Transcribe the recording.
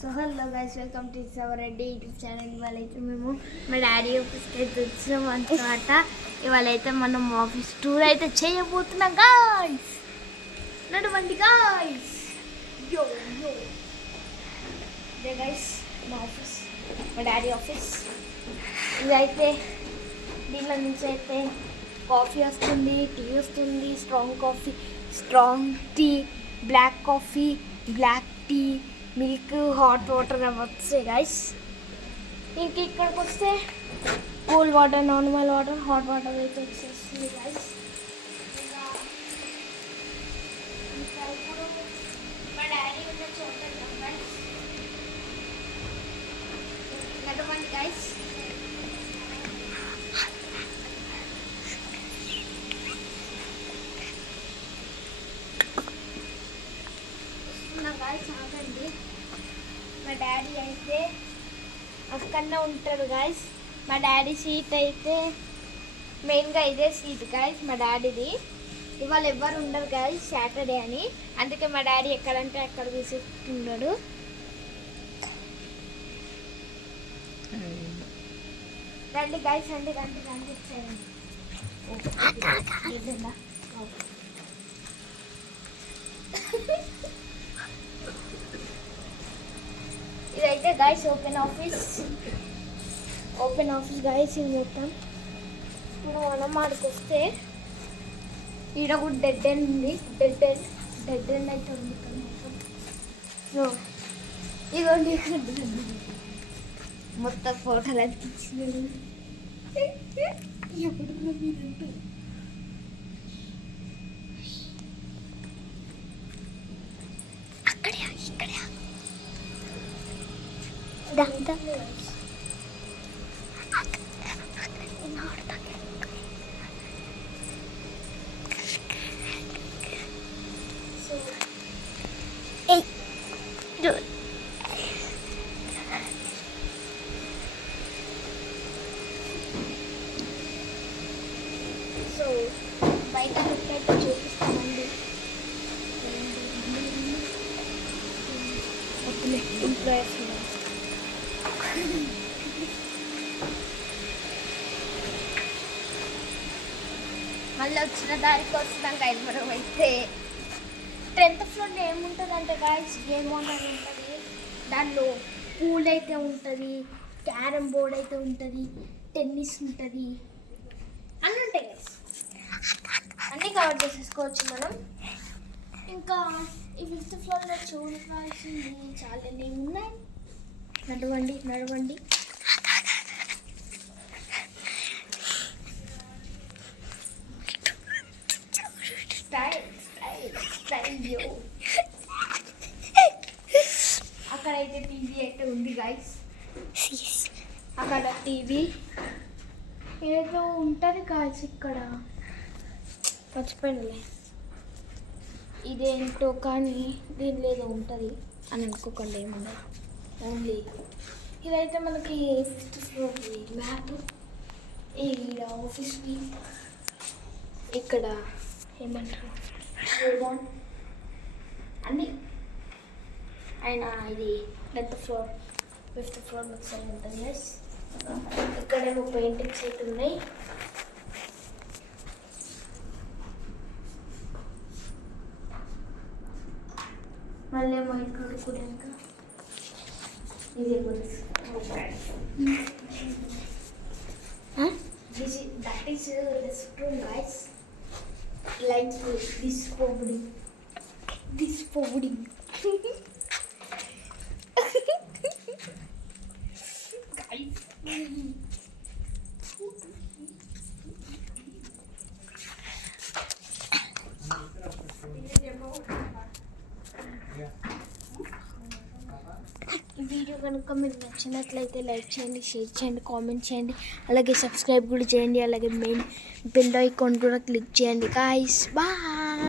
So hello guys, welcome to our YouTube channel. ఇవాళ అయితే మేము మా డాడీ ఆఫీస్కి అయితే వచ్చాం అనమాట. ఇవాళ అయితే మనం ఆఫీస్ టూర్ అయితే చేయబోతున్నాం గాయ్స్. నడవండి గాయ్స్. యో యో ఇదే గైస్ మా ఆఫీస్, మా డాడీ ఆఫీస్. ఇదైతే దీనిలో నుంచి అయితే కాఫీ వస్తుంది, టీ వస్తుంది, strong coffee, strong tea, black coffee, black tea, milk, hot water అవి వస్తాయి గైస్. ఇంక ఇక్కడికి వస్తే cool water, normal water, hot water అయితే వచ్చేస్తుంది గైస్. ఇంకా ఇప్పుడు మా డాడీ ఉన్న చోట గైస్, నడవండి గైస్. చాలండి. మా డాడీ అయితే అక్కడనే ఉంటాడు గాయస్. మా డాడీ సీట్ అయితే మెయిన్గా ఇదే సీట్ గాయస్, మా డాడీది. ఇవాళ ఎవ్వరు ఉండరు గాయస్, సాటర్డే అని. అందుకే మా డాడీ ఎక్కడంటే అక్కడ తీసుకుంటాడు. రండి గాయస్, రండి రండి రండి. ఇదైతే గాయస్ ఓపెన్ ఆఫీస్ గాయస్. ఇది మొత్తం ఇప్పుడు మనం ఆడికి వస్తే ఈడ కూడా డెడ్ ఎండ్ ఉంది. డెడ్ ఎండ్ అయితే ఉంది ఇక్కడ మొత్తం. సో ఇదిగోండి మొత్తం ఫోటోలు అనిపించింది. ఎప్పుడు మీరంటూ అక్కడే ఇక్కడే సో బయట అయితే చూపిస్తామండి. ఎంప్లాయర్స్ మళ్ళీ వచ్చిన దారికి వస్తున్నాం గాయస్. మనం అయితే 10th ఫ్లోర్లో ఏముంటుంది అంటే గాయస్, గేమ్ ఆన్ అని ఉంటుంది. దానిలో పూల్ అయితే ఉంటుంది, క్యారమ్ బోర్డ్ అయితే ఉంటుంది, టెన్నిస్ ఉంటుంది, అన్నీ ఉంటాయి గాయస్. అన్నీ కవర్ చేసేసుకోవచ్చు మనం. ఇంకా ఈ 5th ఫ్లోర్లో చూడాల్సింది చాలా ఉన్నాయి. నడవండి నడవండి. అక్కడైతే టీవీ అయితే ఉంది గాయస్. అక్కడ టీవీ ఏదో ఉంటుంది గాయస్. ఇక్కడ మర్చిపోయిన ఇదేంటో కానీ దీనిలో ఏదో ఉంటుంది అని అనుకోకండి, ఏమన్నా. ఓన్లీ ఇదైతే మనకి 5th ఫ్లోర్ మ్యాప్. ఈడ ఆఫీస్కి ఇక్కడ ఏమంటారు అన్నీ. అయినా ఇది 10th ఫ్లోర్ 5th ఫ్లోర్ ఒకసారి ఉంటుంది గైస్. ఇక్కడేమో పెయింటింగ్స్ అయితే ఉన్నాయి. మళ్ళీ ఏమో ఇక్కడ కూడా ఇంకా ఇదే that is the spoon guys, like this folding guys. ఈ వీడియో కనుక మీకు నచ్చినట్లయితే లైక్ చేయండి, షేర్ చేయండి, కామెంట్ చేయండి, అలాగే సబ్స్క్రైబ్ కూడా చేయండి. అలాగే మెయిన్ బెల్ ఐకాన్ కూడా క్లిక్ చేయండి గాయ్స్. బాయ్.